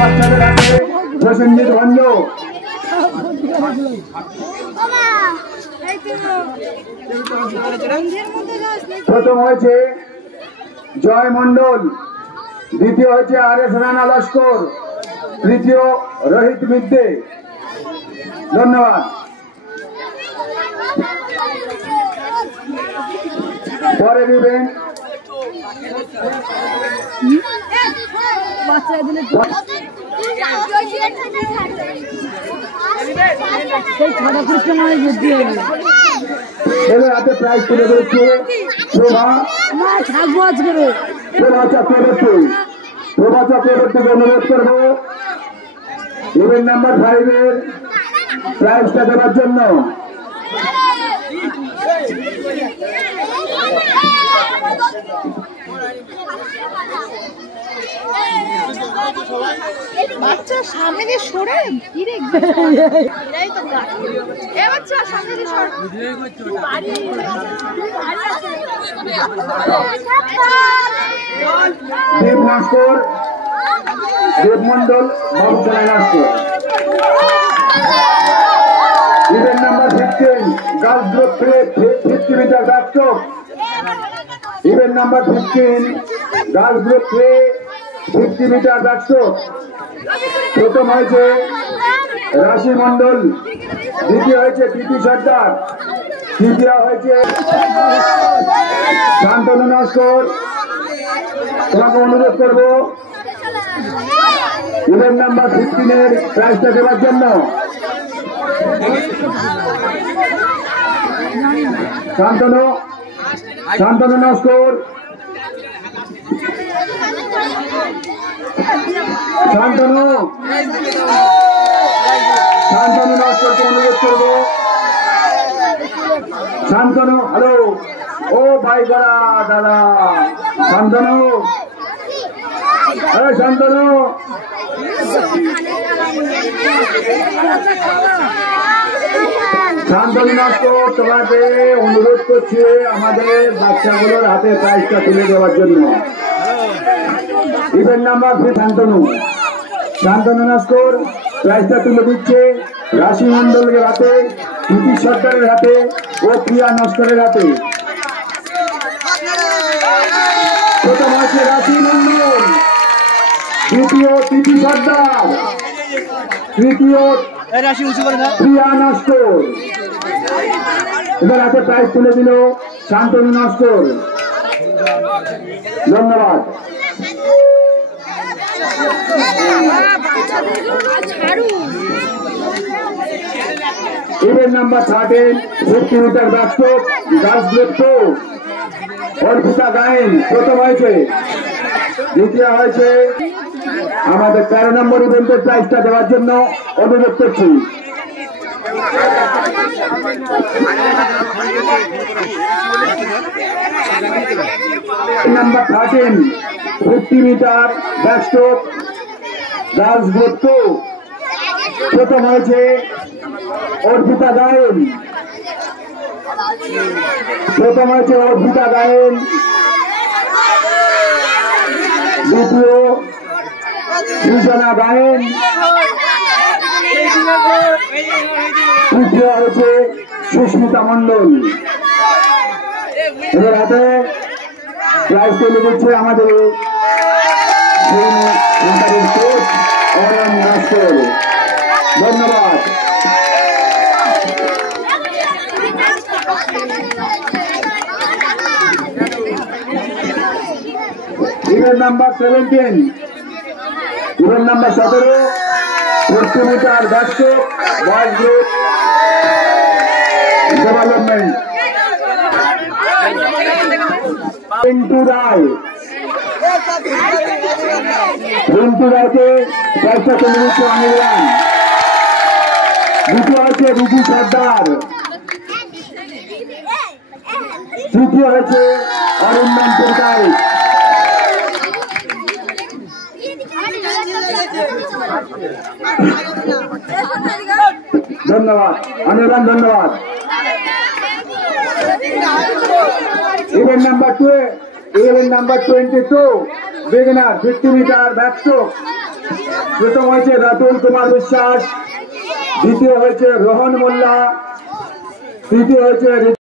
বাচ্চাদের হাতে প্রসেনজিৎ ভঞ্জ। প্রথম হয়েছে জয় মন্ডল, দ্বিতীয় হয়েছে আর.এস. রানা লস্কর, তৃতীয় রোহিত মিদ্দে। ধন্যবাদ। পরে দিবেন হাতে প্রাইজ তুলে দিচ্ছে প্রভা চক্রবর্তী। প্রভা চক্রবর্তীকে অনুরোধ করবো ইভেন্ট নাম্বার 5 এর প্রাইজটা দেওয়ার জন্য। বাচ্চা সামনে দিয়ে সরে কি রে এরাই তো এ বাচ্চা সামনে দিয়ে সর Deb Naskar, Deb Mondal, Babucharan Naskar. Event number 15 girls group 50 metre backstroke. Event number 15 girls group 50 metre backstroke. প্রথম হয়েছে রাশি মন্ডল, দ্বিতীয় হয়েছে প্রীতি সর্দার, তৃতীয় হয়েছে শান্তনু নস্কর। তোমাকে অনুরোধ করবো ইভেন্ট নাম্বার 15 এর প্রাইজটা দেওয়ার জন্য। শান্তনু নস্কর, শান্তনু নস্করকে অনুরোধ করবো। শান্তনু, হ্যালো, ও ভাই গড়া দাদা শান্তনু, শান্তনু শান্তনু নস্কর, তোমাকে অনুরোধ করছি আমাদের বাচ্চাগুলোর হাতে প্রাইজটা তুলে দেওয়ার জন্য। ইভেন্ট নাম্বার শান্তনু নস্কর প্রাইজটা তুলে দিচ্ছে রাশি মন্ডলের হাতে, প্রীতি সরকারের হাতে ও প্রিয়া নস্করের হাতে। প্রথম আছে রাশি মন্ডল, দ্বিতীয় প্রীতি সর্দার, তৃতীয় প্রিয়া নস্কর। এবার হাতে প্রাইজ তুলে দিল শান্তনু নস্কর। ধন্যবাদ। Event number 13 50 metre backstroke girls group 2 Arpita Gayen প্রথম হয়েছে, দ্বিতীয় হয়েছে। আমাদের 13 নম্বর ইভেন্টের প্রাইজটা দেওয়ার জন্য অনুরোধ করছি। Number 13 50 metre backstroke girls group 2 প্রথম হয়েছে অর্পিতা গায়েন, দ্বিতীয় সৃজনা গায়েন, তৃতীয় হয়েছে সুস্মিতা মন্ডল। এদের হাতে প্রাইজ তুলে দিচ্ছে আমাদের ধন্যবাদ। Event number 17 event number 17 50 metre backstroke boys group development. Rintu রায়কে ব্যবসা চলে দিচ্ছে অনির্বাণ, দ্বিতীয় হচ্ছে বিজু সর্দার, তৃতীয় হচ্ছে অরিন্দম পুরকাইত। ধন্যবাদ অনির্বাণ, ধন্যবাদ। Event number 22 beginner 50 metre backstroke. প্রথম হয়েছে রাতুল কুমার বিশ্বাস, দ্বিতীয় হয়েছে রোহন মোল্লা, তৃতীয় হয়েছে